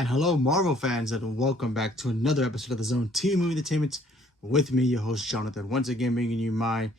And hello, Marvel fans, and welcome back to another episode of the Zone TV Movie Entertainment with me, your host, Jonathan. Once again, bringing you my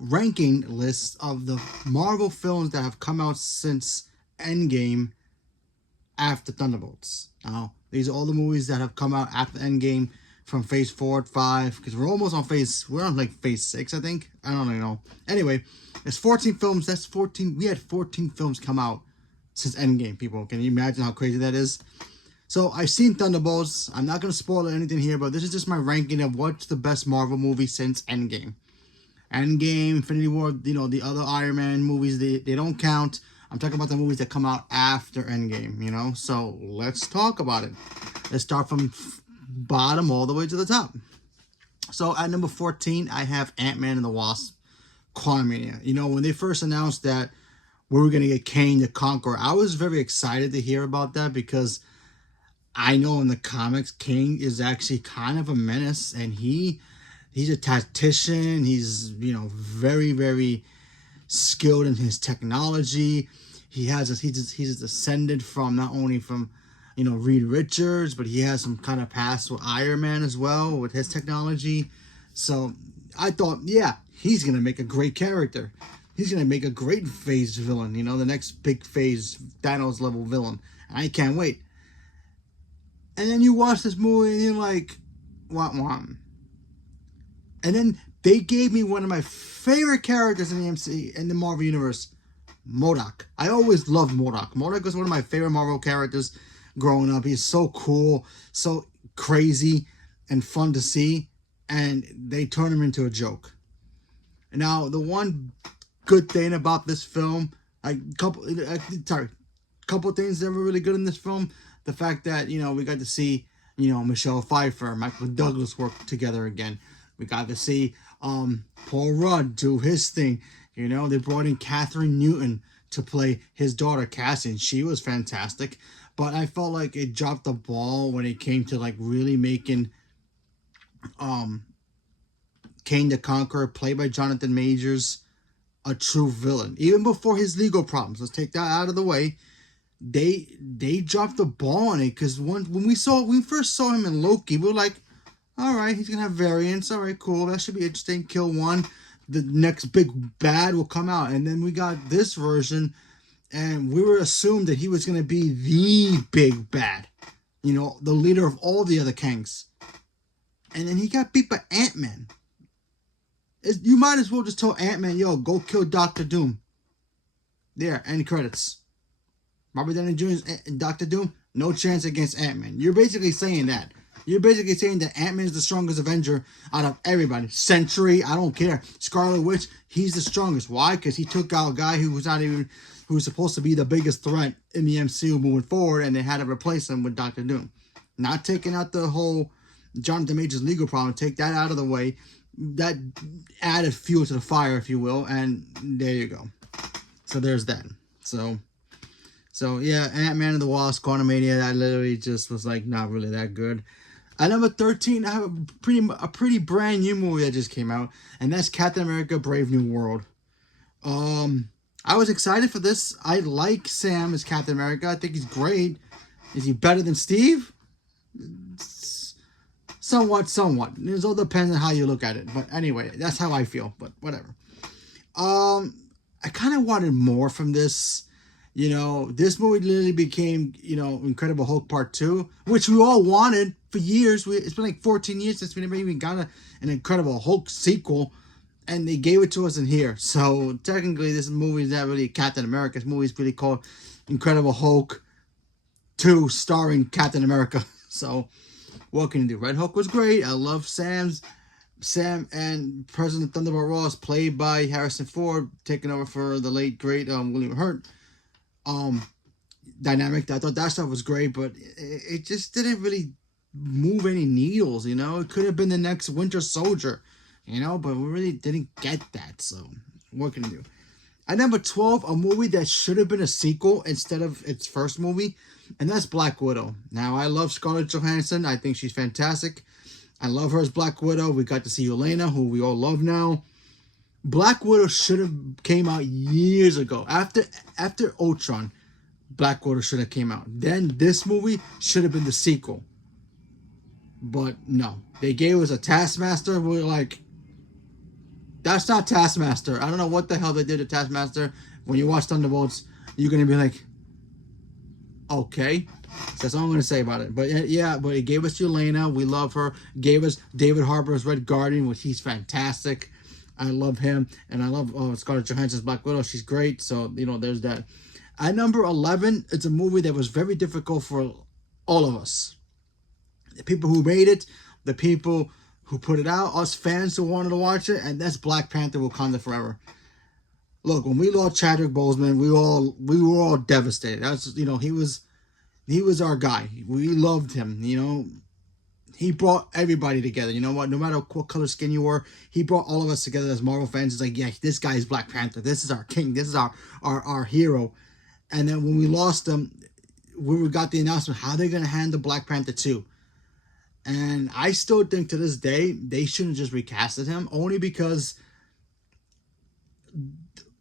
ranking list of the Marvel films that have come out since Endgame after Thunderbolts. Now, these are all the movies that have come out after Endgame from Phase 4, 5, because we're on like Phase 6, I think. I don't even know. Anyway, there's 14 films. We had 14 films come out since Endgame, people. Can you imagine how crazy that is? So I've seen Thunderbolts. I'm not going to spoil anything here, but this is just my ranking of what's the best Marvel movie since Endgame. Endgame, Infinity War, the other Iron Man movies, they don't count. I'm talking about the movies that come out after Endgame, So let's talk about it. Let's start from bottom all the way to the top. So at number 14, I have Ant-Man and the Wasp: Quantumania. When they first announced that we were going to get Kang the Conqueror, I was very excited to hear about that because I know in the comics, Kang is actually kind of a menace, and he's a tactician. He's, very, very skilled in his technology. He's descended from not only from, Reed Richards, but he has some kind of past with Iron Man as well with his technology. So I thought, yeah, he's going to make a great character. He's going to make a great phase villain, the next big phase Thanos level villain. And I can't wait. And then you watch this movie and you're like, what? And then they gave me one of my favorite characters in the Marvel Universe, MODOK. I always loved MODOK. MODOK was one of my favorite Marvel characters growing up. He's so cool, so crazy, and fun to see. And they turn him into a joke. Now, the one good thing about this film, couple things that were really good in this film. The fact that, we got to see, Michelle Pfeiffer, Michael Douglas work together again. We got to see Paul Rudd do his thing. They brought in Catherine Newton to play his daughter, Cassie, and she was fantastic. But I felt like it dropped the ball when it came to, really making Kang the Conqueror, played by Jonathan Majors, a true villain. Even before his legal problems. Let's take that out of the way. They dropped the ball on it, because when we first saw him in Loki, we were like, all right, he's gonna have variants. All right, cool. That should be interesting. Kill one, the next big bad will come out, and then we got this version, and we were assumed that he was gonna be the big bad, the leader of all the other Kangs, and then he got beat by Ant-Man. You might as well just tell Ant-Man, yo, go kill Doctor Doom. There, end credits. Robert Downey Jr. and Doctor Doom, no chance against Ant-Man. You're basically saying that. You're basically saying that Ant-Man is the strongest Avenger out of everybody. Sentry, I don't care. Scarlet Witch, he's the strongest. Why? Because he took out a guy who was supposed to be the biggest threat in the MCU moving forward, and they had to replace him with Doctor Doom. Not taking out the whole Jonathan Majors legal problem. Take that out of the way. That added fuel to the fire, if you will, and there you go. So there's that. So yeah, Ant-Man and the Wasp: Quantumania, that literally just was not really that good. At number 13, I have a pretty brand new movie that just came out, and that's Captain America: Brave New World. I was excited for this. I like Sam as Captain America. I think he's great. Is he better than Steve? Somewhat. It all depends on how you look at it. But anyway, that's how I feel. But whatever. I kind of wanted more from this. This movie literally became, Incredible Hulk Part 2, which we all wanted for years. It's been 14 years since we never even got an Incredible Hulk sequel, and they gave it to us in here. So technically, this movie is not really Captain America. This movie is really called Incredible Hulk 2, starring Captain America. So what can you do? Red Hulk was great. I love Sam and President Thunderbolt Ross, played by Harrison Ford, taking over for the late great William Hurt. Dynamic. I thought that stuff was great, but it just didn't really move any needles. It could have been the next Winter Soldier, but we really didn't get that. So what can you do? At number 12, a movie that should have been a sequel instead of its first movie, and that's Black Widow. Now, I love Scarlett Johansson. I think she's fantastic. I love her as Black Widow. We got to see Yelena, who we all love now. Black Widow should have came out years ago. After Ultron, Black Widow should have came out. Then this movie should have been the sequel. But no, they gave us a Taskmaster. We're like, that's not Taskmaster. I don't know what the hell they did to Taskmaster. When you watch Thunderbolts, you're gonna be like, okay. So that's all I'm gonna say about it. But yeah, but it gave us Yelena. We love her. Gave us David Harbour's Red Guardian, which he's fantastic. I love him, and I love Scarlett Johansson's Black Widow. She's great. So there's that. At number 11, it's a movie that was very difficult for all of us. The people who made it, the people who put it out, us fans who wanted to watch it, and that's Black Panther: Wakanda Forever. Look, when we lost Chadwick Boseman, we were all devastated. That's he was our guy. We loved him. He brought everybody together. You know what? No matter what color skin you were, he brought all of us together as Marvel fans. It's like, yeah, this guy is Black Panther. This is our king. This is our hero. And then when we lost him, we got the announcement how they're gonna handle Black Panther 2. And I still think to this day they shouldn't just recasted him, only because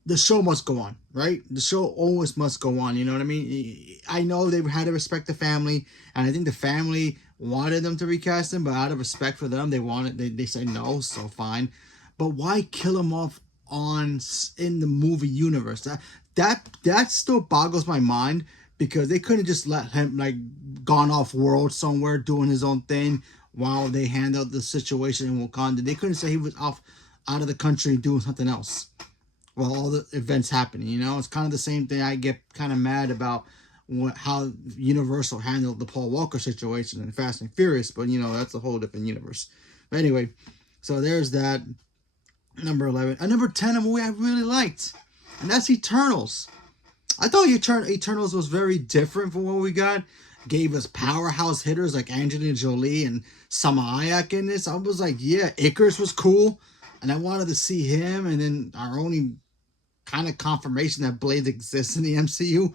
the show must go on, right? The show always must go on. You know what I mean? I know they had to respect the family, and I think the family wanted them to recast him, but out of respect for them, they said no, so fine. But why kill him off in the movie universe? That still boggles my mind, because they couldn't just let him gone off world somewhere doing his own thing while they handled the situation in Wakanda. They couldn't say he was out of the country doing something else while all the events happening. It's kind of the same thing. I get kind of mad about how Universal handled the Paul Walker situation in Fast and Furious, but that's a whole different universe. But anyway, so there's that. Number 11. And number 10, a movie I really liked, and that's Eternals. I thought Eternals was very different from what we got. Gave us powerhouse hitters like Angelina Jolie and Salma Hayek in this. I was like, yeah, Icarus was cool, and I wanted to see him. And then our only kind of confirmation that Blade exists in the MCU,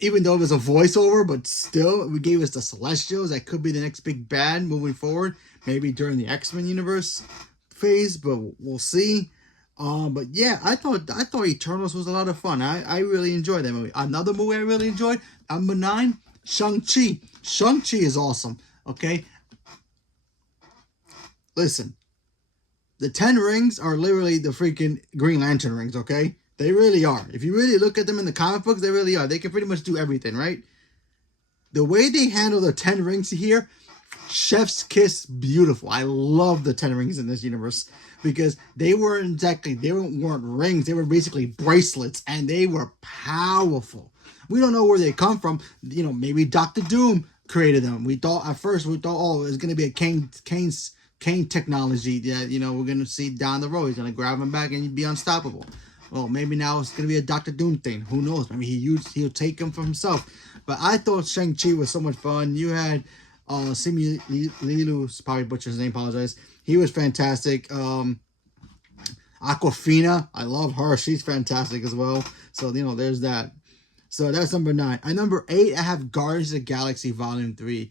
even though it was a voiceover, but still, we gave us the Celestials. That could be the next big bad moving forward, maybe during the X-Men universe phase, but we'll see. But yeah, I thought Eternals was a lot of fun. I really enjoyed that movie. Another movie I really enjoyed, number 9, Shang-Chi. Shang-Chi is awesome. Okay, listen, the 10 rings are literally the freaking Green Lantern rings. Okay, they really are. If you really look at them in the comic books, they really are. They can pretty much do everything, right? The way they handle the 10 rings here, chef's kiss, beautiful. I love the 10 rings in this universe, because they weren't rings. They were basically bracelets, and they were powerful. We don't know where they come from. Maybe Dr. Doom created them. At first we thought, oh, it's gonna be a Kane technology that we're gonna see down the road. He's gonna grab him back and he'd be unstoppable. Well, maybe now it's gonna be a Dr. Doom thing. Who knows? Maybe he'll take him for himself. But I thought Shang-Chi was so much fun. You had Simu Lilu, probably butchered his name, apologize. He was fantastic. Aquafina, I love her. She's fantastic as well. So, there's that. So that's number 9. At number 8, I have Guardians of the Galaxy Volume 3.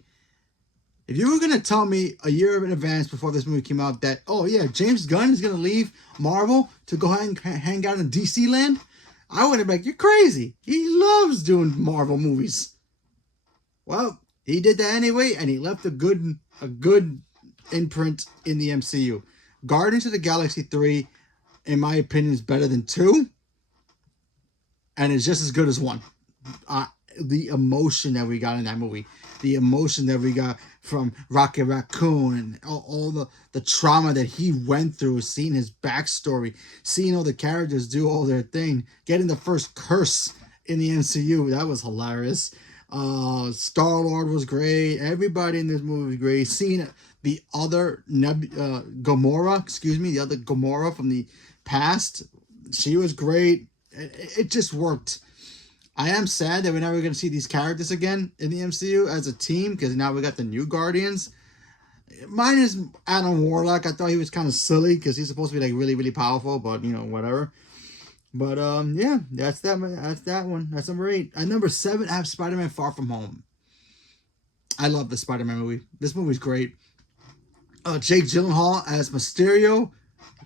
If you were going to tell me a year in advance before this movie came out that, oh yeah, James Gunn is going to leave Marvel to go ahead and hang out in DC land, I would have been like, you're crazy. He loves doing Marvel movies. Well, he did that anyway, and he left a good imprint in the MCU. Guardians of the Galaxy 3, in my opinion, is better than 2, and it's just as good as 1. The emotion that we got in that movie, the emotion that we got from Rocket Raccoon, and all the trauma that he went through, seeing his backstory, seeing all the characters do all their thing, getting the first curse in the MCU, that was hilarious. Star-Lord was great. Everybody in this movie was great. Seeing the other Gamora, the other Gamora from the past, she was great. It just worked. I am sad that we're never going to see these characters again in the MCU as a team, because now we got the new Guardians. Mine is Adam Warlock. I thought he was kind of silly because he's supposed to be really, really powerful, but whatever. But yeah, that's that one. That's number 8. At number 7, I have Spider-Man Far From Home. I love the Spider-Man movie. This movie's great. Jake Gyllenhaal as Mysterio.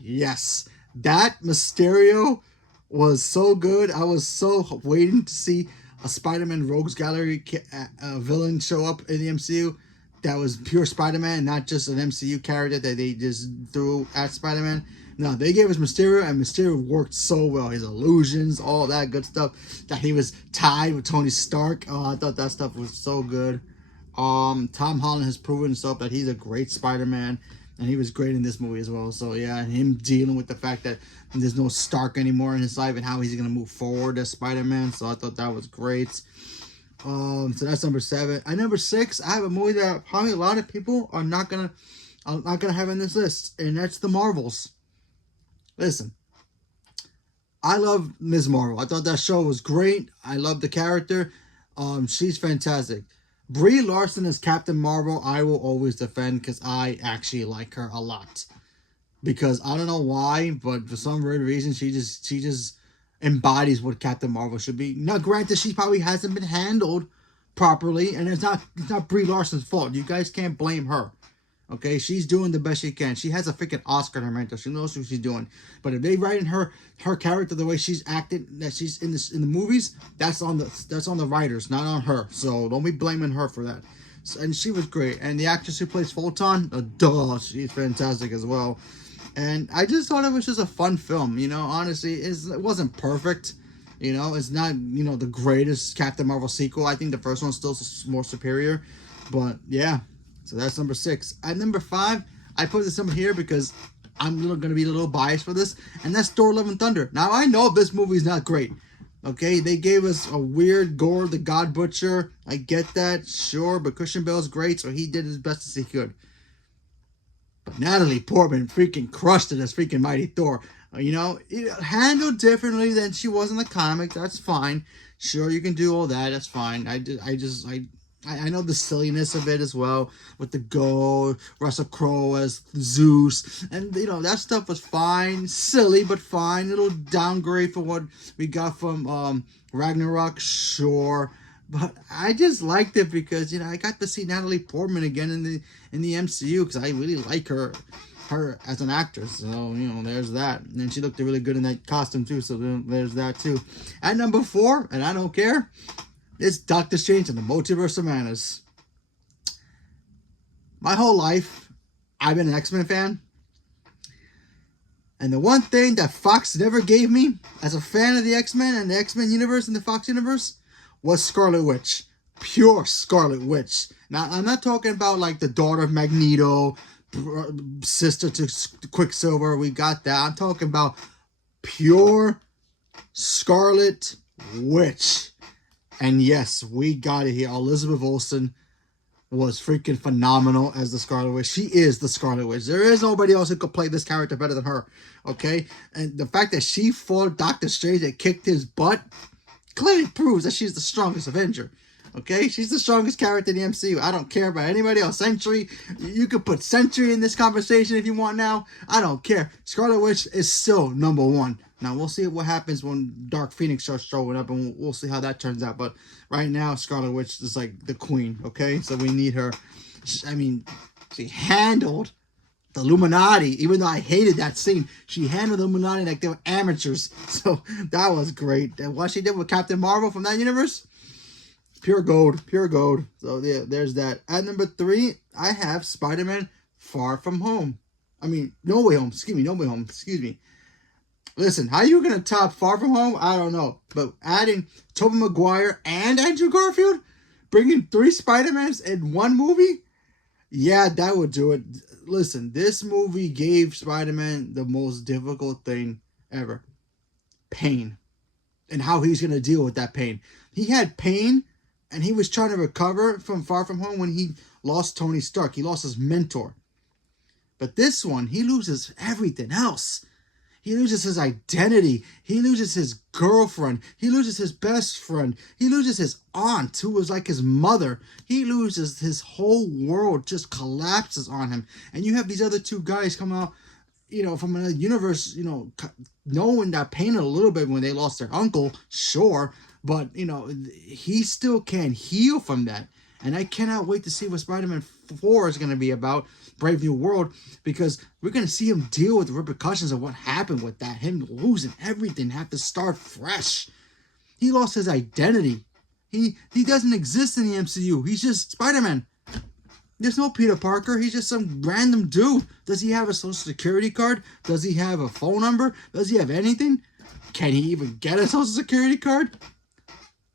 Yes, that Mysterio was so good. I was so waiting to see a Spider-Man Rogues Gallery villain show up in the MCU that was pure Spider-Man, not just an MCU character that they just threw at Spider-Man. No, they gave us Mysterio, and Mysterio worked so well. His illusions, all that good stuff. That he was tied with Tony Stark. Oh, I thought that stuff was so good. Tom Holland has proven himself that he's a great Spider-Man, and he was great in this movie as well. So yeah, him dealing with the fact that there's no Stark anymore in his life and how he's gonna move forward as Spider-Man. So I thought that was great. So that's number 7. At number 6, I have a movie that probably a lot of people are not gonna have in this list, and that's The Marvels. Listen, I love Ms. Marvel. I thought that show was great. I love the character. She's fantastic. Brie Larson as Captain Marvel, I will always defend because I actually like her a lot. Because I don't know why, but for some weird reason, she just embodies what Captain Marvel should be. Now, granted, she probably hasn't been handled properly, and it's not Brie Larson's fault. You guys can't blame her. Okay, she's doing the best she can. She has a freaking Oscar in her mentor. She knows what she's doing. But if they write in her character the way she's acted, that she's in the movies, that's on the writers, not on her. So don't be blaming her for that. So, and she was great. And the actress who plays Photon, she's fantastic as well. And I just thought it was just a fun film. You know, honestly, it wasn't perfect. You know, it's not the greatest Captain Marvel sequel. I think the first one's still more superior. But yeah. So that's number 6. At number 5, I put this number here because I'm going to be a little biased for this, and that's Thor: Love and Thunder. Now, I know this movie is not great. Okay, they gave us a weird Gore the God Butcher. I get that, sure, but Christian Bale's great, so he did his best as he could. But Natalie Portman freaking crushed it as freaking Mighty Thor. You know, handled differently than she was in the comics. That's fine. Sure, you can do all that. That's fine. I know the silliness of it as well, with the gold, Russell Crowe as Zeus, and that stuff was fine, silly but fine. Little downgrade for what we got from Ragnarok, sure, but I just liked it because I got to see Natalie Portman again in the MCU because I really like her as an actress. So there's that, and then she looked really good in that costume too. So there's that too. At number 4, and I don't care. It's Doctor Strange and the Multiverse of Madness. My whole life, I've been an X-Men fan. And the one thing that Fox never gave me, as a fan of the X-Men and the X-Men universe and the Fox universe, was Scarlet Witch. Pure Scarlet Witch. Now, I'm not talking about like the daughter of Magneto, sister to Quicksilver. We got that. I'm talking about pure Scarlet Witch. And yes, we got it here. Elizabeth Olsen was freaking phenomenal as the Scarlet Witch. She is the Scarlet Witch. There is nobody else who could play this character better than her. Okay? And the fact that she fought Doctor Strange and kicked his butt clearly proves that she's the strongest Avenger. Okay? She's the strongest character in the MCU. I don't care about anybody else. Sentry. You could put Sentry in this conversation if you want now. I don't care. Scarlet Witch is still number 1. Now, we'll see what happens when Dark Phoenix starts showing up, and we'll see how that turns out. But right now, Scarlet Witch is like the queen, okay? So we need her. She handled the Illuminati, even though I hated that scene. She handled the Illuminati like they were amateurs. So that was great. And what she did with Captain Marvel from that universe, pure gold, pure gold. So yeah, there's that. At number 3, I have Spider-Man Far From Home. No Way Home. No Way Home. Excuse me. Listen, how you going to top Far From Home? I don't know. But adding Tobey Maguire and Andrew Garfield? Bringing 3 Spider-Mans in one movie? Yeah, that would do it. Listen, this movie gave Spider-Man the most difficult thing ever. Pain. And how he's going to deal with that pain. He had pain, and he was trying to recover from Far From Home when he lost Tony Stark. He lost his mentor. But this one, he loses everything else. He loses his identity. He loses his girlfriend. He loses his best friend. He loses his aunt, who was like his mother. He loses his whole world, just collapses on him. And you have these other 2 guys come out, from another universe, knowing that pain a little bit when they lost their uncle, sure. But, he still can heal from that. And I cannot wait to see what Spider-Man 4 is going to be about, Brave New World, because we're going to see him deal with the repercussions of what happened with that. Him losing everything, have to start fresh. He lost his identity. He doesn't exist in the MCU. He's just Spider-Man. There's no Peter Parker. He's just some random dude. Does he have a social security card? Does he have a phone number? Does he have anything? Can he even get a social security card?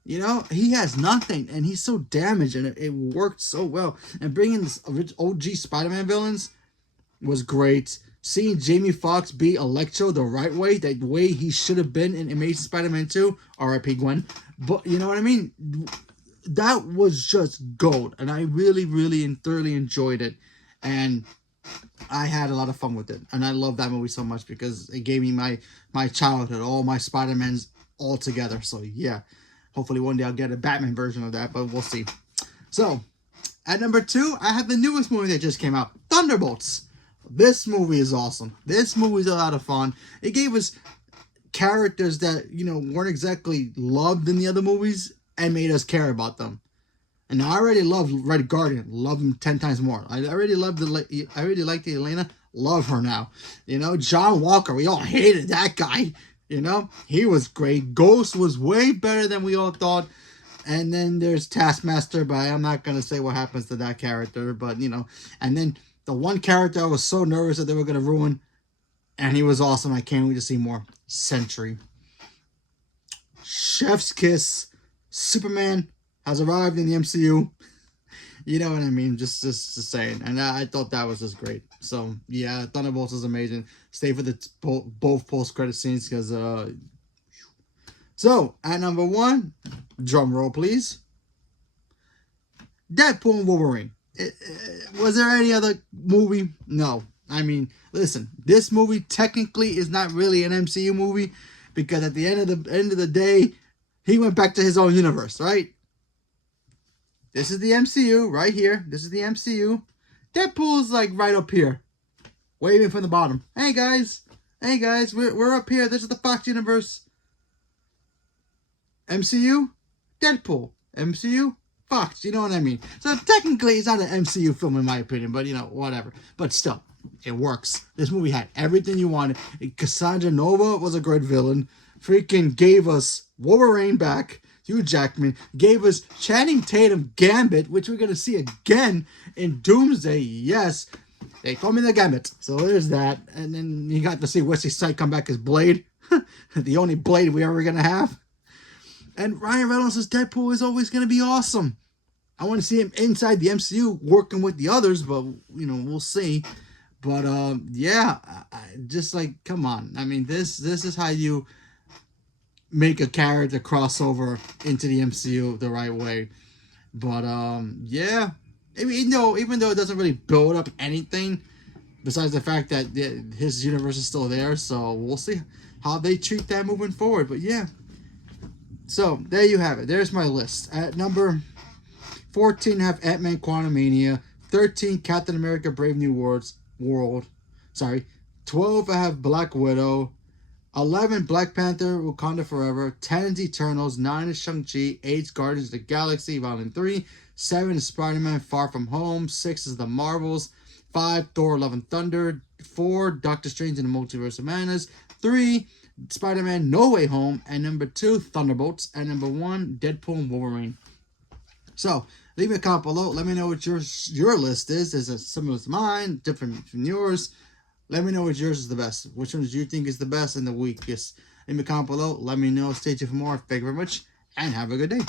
You know, he has nothing, and he's so damaged, and it worked so well. And bringing this OG Spider-Man villains was great. Seeing Jamie Foxx be Electro the right way, the way he should have been in Amazing Spider-Man 2, R.I.P. Gwen. But, you know what I mean? That was just gold, and I really, really and thoroughly enjoyed it. And I had a lot of fun with it, and I love that movie so much because it gave me my childhood, all my Spider-Mans all together. So, yeah. Hopefully one day I'll get a Batman version of that, but we'll see. So, at number 2, I have the newest movie that just came out, Thunderbolts. This movie is awesome. This movie is a lot of fun. It gave us characters that, you know, weren't exactly loved in the other movies and made us care about them. And I already love Red Guardian. Love him 10 times more. I already liked the Elena. Love her now. You know, John Walker. We all hated that guy. You know, he was great. Ghost was way better than we all thought. And then there's Taskmaster, but I'm not going to say what happens to that character. But, you know, and then the one character I was so nervous that they were going to ruin, and he was awesome. I can't wait to see more. Sentry. Chef's kiss. Superman has arrived in the MCU. You know what I mean? Just saying. And I thought that was just great. So, yeah, Thunderbolts is amazing. Stay for the both post-credit scenes because, So, at number 1, drum roll, please. Deadpool and Wolverine. Was there any other movie? No. I mean, listen, this movie technically is not really an MCU movie because at the end of the day, he went back to his own universe, right? This is the MCU right here. This is the MCU. Deadpool's like right up here, waving from the bottom. Hey guys, we're up here. This is the Fox universe. MCU, Deadpool. MCU, Fox. You know what I mean? So technically, it's not an MCU film in my opinion, but you know, whatever. But still, it works. This movie had everything you wanted. Cassandra Nova was a great villain. Freaking gave us Wolverine back. Hugh Jackman gave us Channing Tatum Gambit, which we're going to see again in Doomsday. Yes, they call me the Gambit. So there's that. And then you got to see Wesley Snipes come back as Blade. The only Blade we ever going to have. And Ryan Reynolds' Deadpool is always going to be awesome. I want to see him inside the MCU working with the others, but, you know, we'll see. But, yeah, just like, come on. I mean, this is how you make a character crossover into the MCU the right way. But yeah, I mean, even though it doesn't really build up anything besides the fact that his universe is still there, so we'll see how they treat that moving forward. But yeah, so there you have it. There's my list. At number 14, I have Ant-Man Quantumania. 13, Captain America Brave New World. Sorry. 12, I have Black Widow. 11, Black Panther, Wakanda Forever. 10 is Eternals. 9 is Shang-Chi. 8 is Guardians of the Galaxy, Volume 3. 7 is Spider-Man Far From Home. 6 is The Marvels. 5, Thor Love and Thunder. 4, Doctor Strange in the Multiverse of Madness. 3, Spider-Man No Way Home. And number 2, Thunderbolts. And number 1, Deadpool and Wolverine. So, leave me a comment below. Let me know what your list is. Is it similar to mine? Different from yours? Let me know which yours is the best. Which ones do you think is the best and the weakest? Leave me a comment below. Let me know. Stay tuned for more. Thank you very much. And have a good day.